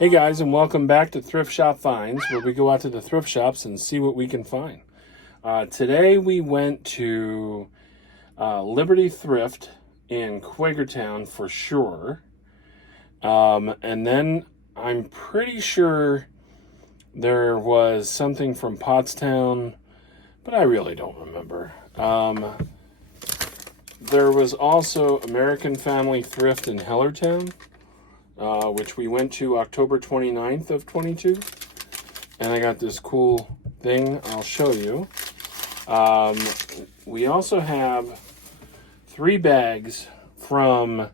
Hey guys, and welcome back to Thrift Shop Finds, where we go out to the thrift shops and see what we can find. Today we went to Liberty Thrift in Quakertown for sure. And then I'm pretty sure there was something from Pottstown, but I really don't remember. There was also American Family Thrift in Hellertown, which we went to October 29th of 22. And I got this cool thing I'll show you. We also have 3 bags from,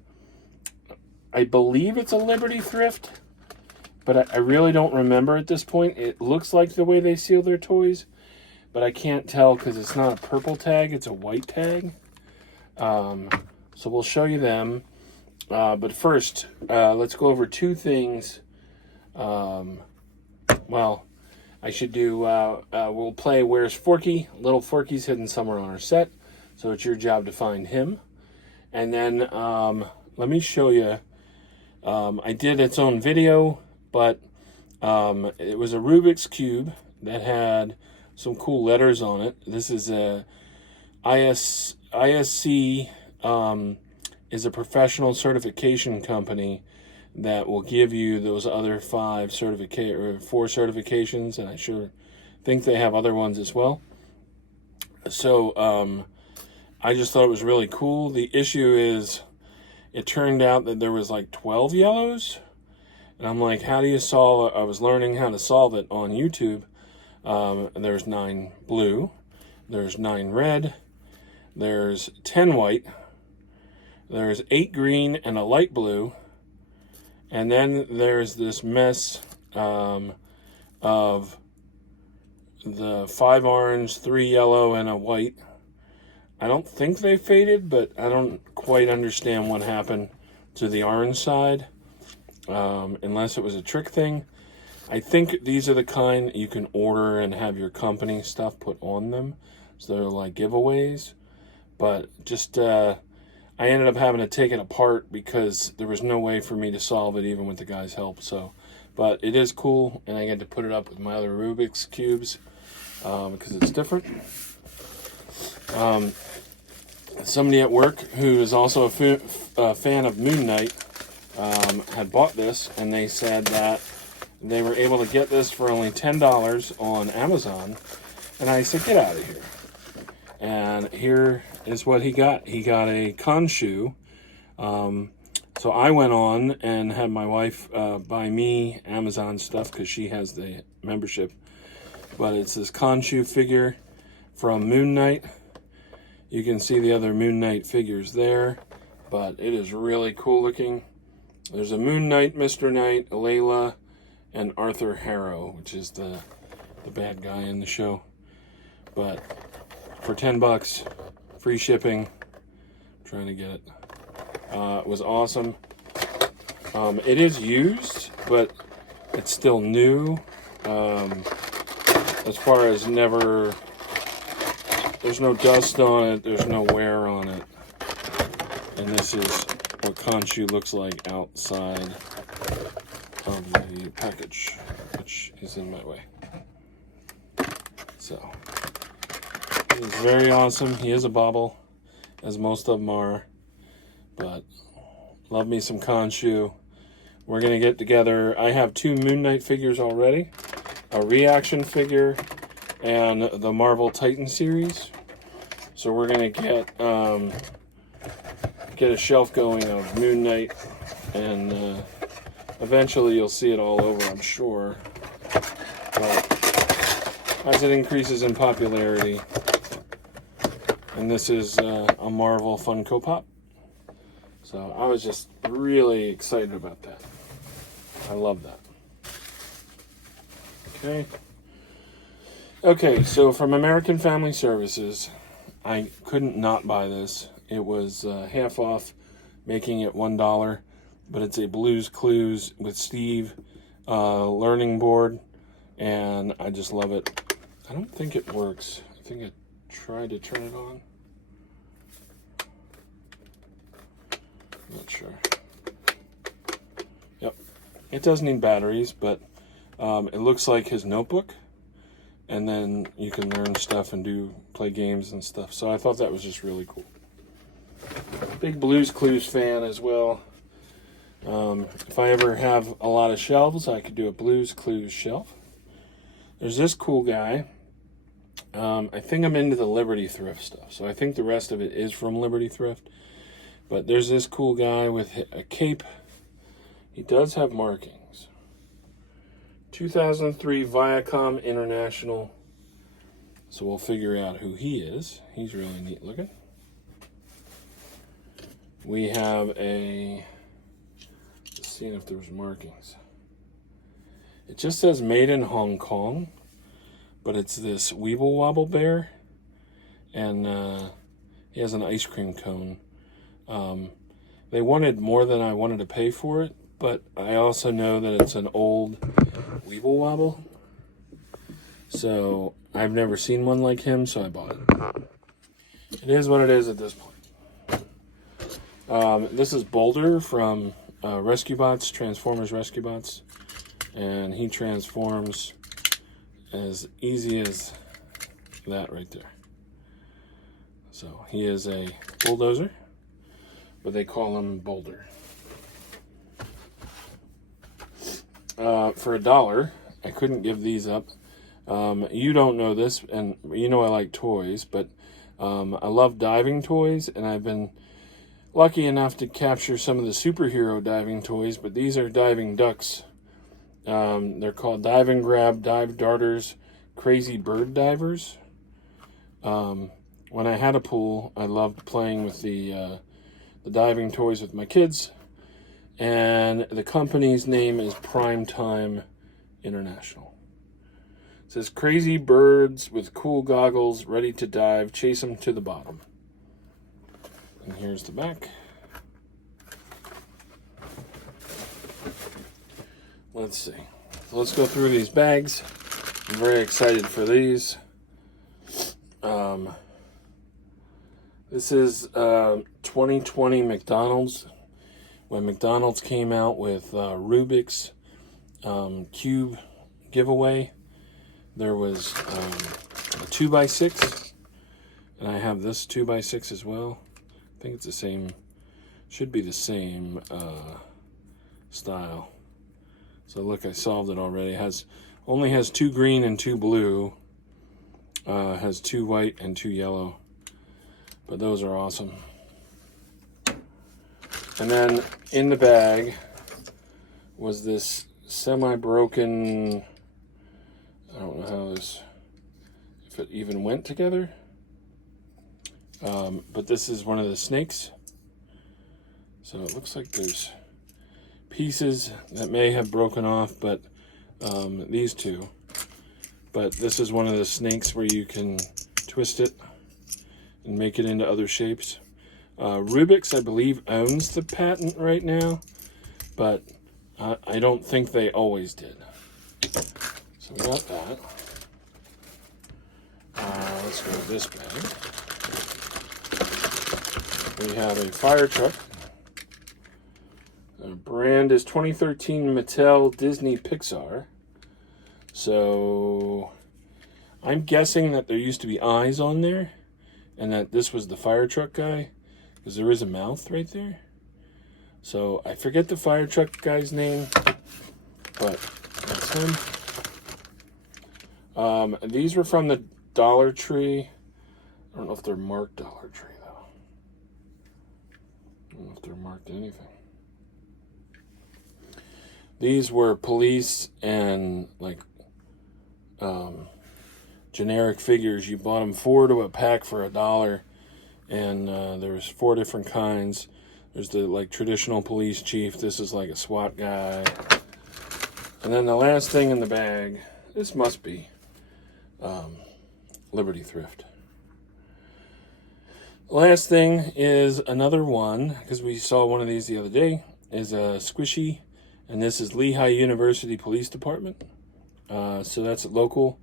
I believe it's a Liberty Thrift, but I really don't remember at this point. It looks like the way they seal their toys, but I can't tell because it's not a purple tag, it's a white tag. So we'll show you them. But first, let's go over 2 things. Well, I should do, we'll play Where's Forky? Little Forky's hidden somewhere on our set, so it's your job to find him. And then, let me show you, I did its own video, but it was a Rubik's Cube that had some cool letters on it. This is a ISC, is a professional certification company that will give you those other 4 certifications, and I sure think they have other ones as well. So I just thought it was really cool. The issue is it turned out that there was like 12 yellows, and I'm like, how do you solve it? I was learning how to solve it on YouTube. There's 9 blue, there's 9 red, there's 10 white, there's 8 green and a light blue, and then there's this mess of the 5 orange, 3 yellow, and a white. I don't think they faded, but I don't quite understand what happened to the orange side, unless it was a trick thing. I think these are the kind you can order and have your company stuff put on them, so they're like giveaways. But just I ended up having to take it apart because there was no way for me to solve it even with the guy's help. So, but it is cool, and I get to put it up with my other Rubik's Cubes because it's different. Somebody at work who is also a fan of Moon Knight had bought this, and they said that they were able to get this for only $10 on Amazon. And I said, get out of here. And here is what he got. He got a Khonshu. So I went on and had my wife buy me Amazon stuff because she has the membership. But it's this Khonshu figure from Moon Knight. You can see the other Moon Knight figures there, but it is really cool looking. There's a Moon Knight, Mr. Knight, Layla, and Arthur Harrow, which is the bad guy in the show. But for $10, free shipping. I'm trying to get it. It was awesome. It is used, but it's still new. As far as never, there's no dust on it, there's no wear on it. And this is what Khonshu looks like outside of the package, which is in my way. So, he's very awesome. He is a bauble, as most of them are. But, love me some Khonshu. We're going to get together. I have 2 Moon Knight figures already. A reaction figure and the Marvel Titan series. So we're going to get a shelf going of Moon Knight. And eventually you'll see it all over, I'm sure. But as it increases in popularity. And this is a Marvel Funko Pop. So I was just really excited about that. I love that. Okay, so from American Family Services, I couldn't not buy this. It was half off, making it $1. But it's a Blue's Clues with Steve learning board. And I just love it. I don't think it works. I think I tried to turn it on. Not sure. Yep, It does need batteries, but it looks like his notebook. And then you can learn stuff and play games and stuff. So I thought that was just really cool. Big Blues Clues fan as well. If I ever have a lot of shelves, I could do a Blues Clues shelf. There's this cool guy. I think I'm into the Liberty Thrift stuff. So I think the rest of it is from Liberty Thrift. But there's this cool guy with a cape. He does have markings. 2003 Viacom International. So we'll figure out who he is. He's really neat looking. We have let's see if there's markings. It just says made in Hong Kong, but it's this Weeble Wobble bear, and he has an ice cream cone. They wanted more than I wanted to pay for it, but I also know that it's an old Weeble Wobble. So I've never seen one like him, so I bought it. It is what it is at this point. This is Boulder from Rescue Bots, Transformers Rescue Bots. And he transforms as easy as that right there. So he is a bulldozer, but they call him Boulder. For $1, I couldn't give these up. You don't know this, and you know I like toys, but I love diving toys, and I've been lucky enough to capture some of the superhero diving toys, but these are diving ducks. They're called Dive and Grab, Dive Darters, Crazy Bird Divers. When I had a pool, I loved playing with the diving toys with my kids. And the company's name is Primetime International. It says crazy birds with cool goggles, ready to dive, chase them to the bottom. And here's the back. Let's see. Let's go through these bags. I'm very excited for these. This is 2020 McDonald's. When McDonald's came out with Rubik's Cube giveaway, there was a 2x6, and I have this 2x6 as well. I think it's the same, should be the same style. So look, I solved it already. It only has 2 green and 2 blue. Has 2 white and 2 yellow. But those are awesome. And then in the bag was this semi-broken, I don't know if it even went together. But this is one of the snakes. So it looks like there's pieces that may have broken off, but these two. But this is one of the snakes where you can twist it and make it into other shapes. Rubik's, I believe, owns the patent right now, but I don't think they always did. So we got that. Let's go to this bag. We have a fire truck. The brand is 2013 Mattel Disney Pixar. So I'm guessing that there used to be eyes on there and that this was the fire truck guy, because there is a mouth right there. So I forget the fire truck guy's name, but that's him. These were from the Dollar Tree. I don't know if they're marked Dollar Tree, though. I don't know if they're marked anything. These were police and generic figures. You bought them 4 to a pack for $1, and there was 4 different kinds. There's the traditional police chief. This is like a SWAT guy. And then the last thing in the bag, this must be Liberty Thrift. Last thing is another one, because we saw one of these the other day, is a squishy, and this is Lehigh University Police Department. So that's local.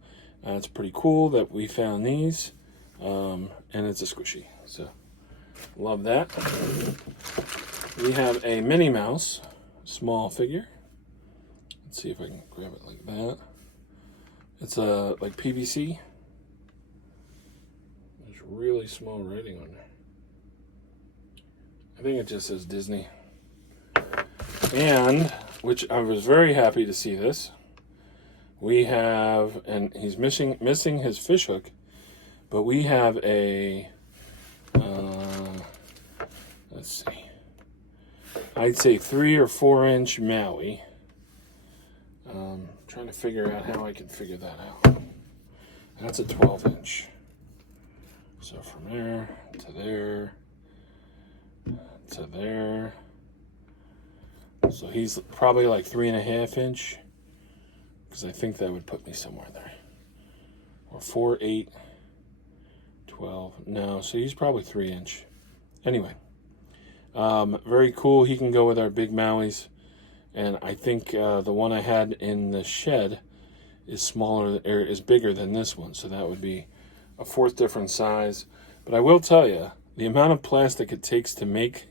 It's pretty cool that we found these, and it's a squishy. So love that. We have a Minnie Mouse small figure. Let's see if I can grab it like that. It's like PVC. There's really small writing on there. I think it just says Disney. And, which I was very happy to see this. We have, and he's missing his fish hook, but we have a, let's see, I'd say 3 or 4 inch Maui. Trying to figure out how I can figure that out. That's a 12 inch. So from there to there to there. So he's probably like 3.5 inch, because I think that would put me somewhere there. Or 4, 8, 12. No, so he's probably 3 inch. Anyway, very cool. He can go with our big Mauis. And I think the one I had in the shed is smaller, or is bigger than this one. So that would be a 4th different size. But I will tell you, the amount of plastic it takes to make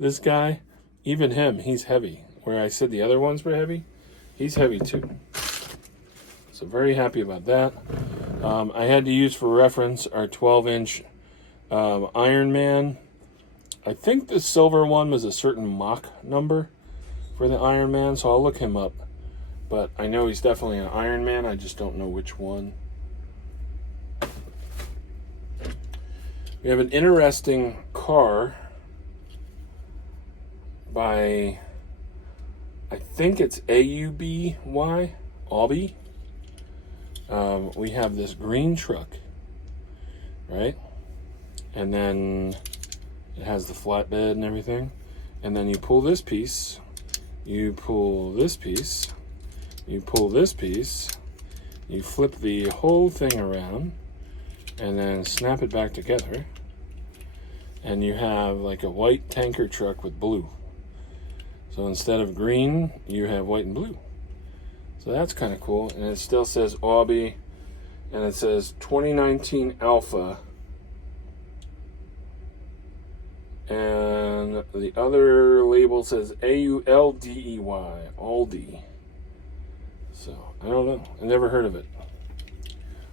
this guy, even him, he's heavy. Where I said the other ones were heavy, he's heavy too. So very happy about that. I had to use for reference our 12-inch Iron Man. I think the silver one was a certain Mach number for the Iron Man, so I'll look him up. But I know he's definitely an Iron Man, I just don't know which one. We have an interesting car by, I think it's AUBY, Aubie. We have this green truck, right? And then it has the flatbed and everything. And then you pull this piece, you pull this piece, you pull this piece, you flip the whole thing around, and then snap it back together. And you have like a white tanker truck with blue. So instead of green, you have white and blue. So that's kind of cool. And it still says Aubie, and it says 2019 Alpha. And the other label says AULDEY, Aldi. So, I don't know. I never heard of it.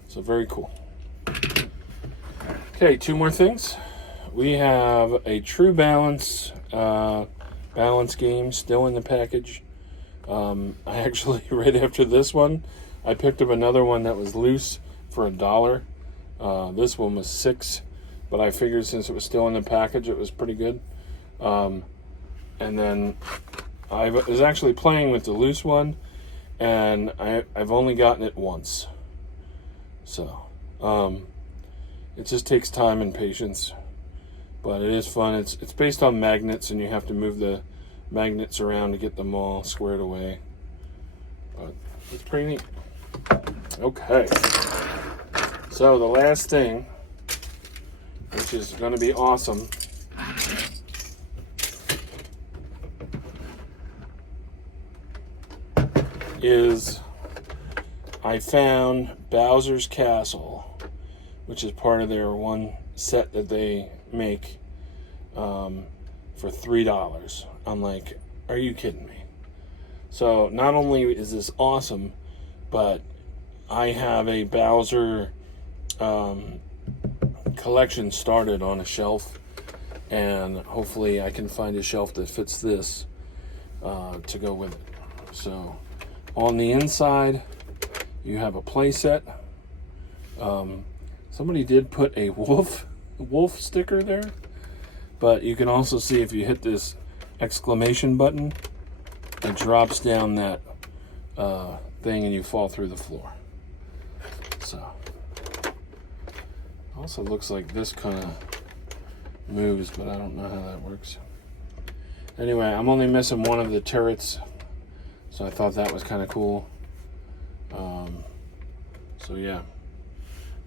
So, very cool. Okay, 2 more things. We have a True Balance balance game still in the package. I actually, right after this one, I picked up another one that was loose for $1. This one was $6. But I figured since it was still in the package, it was pretty good. And then I was actually playing with the loose one, and I've only gotten it once. So, it just takes time and patience. But it is fun. It's based on magnets, and you have to move the magnets around to get them all squared away. But it's pretty neat. Okay. So the last thing, which is going to be awesome, is I found Bowser's Castle, which is part of their one set that they make for $3. I'm like, are you kidding me? So not only is this awesome, but I have a Bowser collection started on a shelf, and hopefully I can find a shelf that fits this to go with it. So on the inside you have a play set. Somebody did put a wolf sticker there, but you can also see if you hit this exclamation button, it drops down that thing and you fall through the floor. So also looks like this kind of moves, but I don't know how that works. Anyway, I'm only missing one of the turrets, so I thought that was kind of cool. So yeah,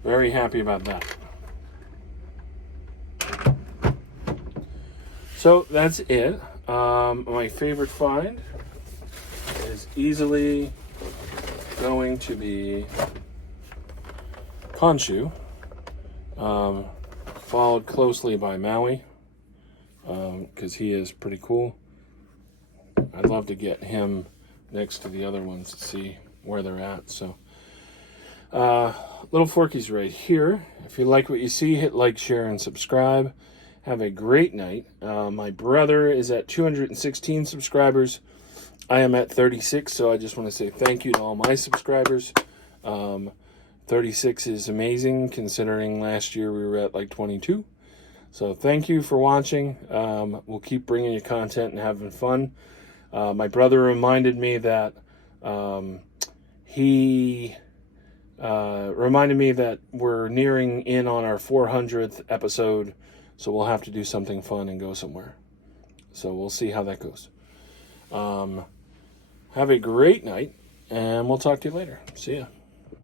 very happy about that. So that's it. My favorite find is easily going to be Khonshu, followed closely by Maui, because he is pretty cool. I'd love to get him next to the other ones to see where they're at. So, Little Forky's right here. If you like what you see, hit like, share, and subscribe. Have a great night. My brother is at 216 subscribers. I am at 36, so I just want to say thank you to all my subscribers. 36 is amazing, considering last year we were at like 22. So thank you for watching. We'll keep bringing you content and having fun. My brother reminded me that we're nearing in on our 400th episode, so we'll have to do something fun and go somewhere. So we'll see how that goes. Have a great night, and we'll talk to you later. See ya.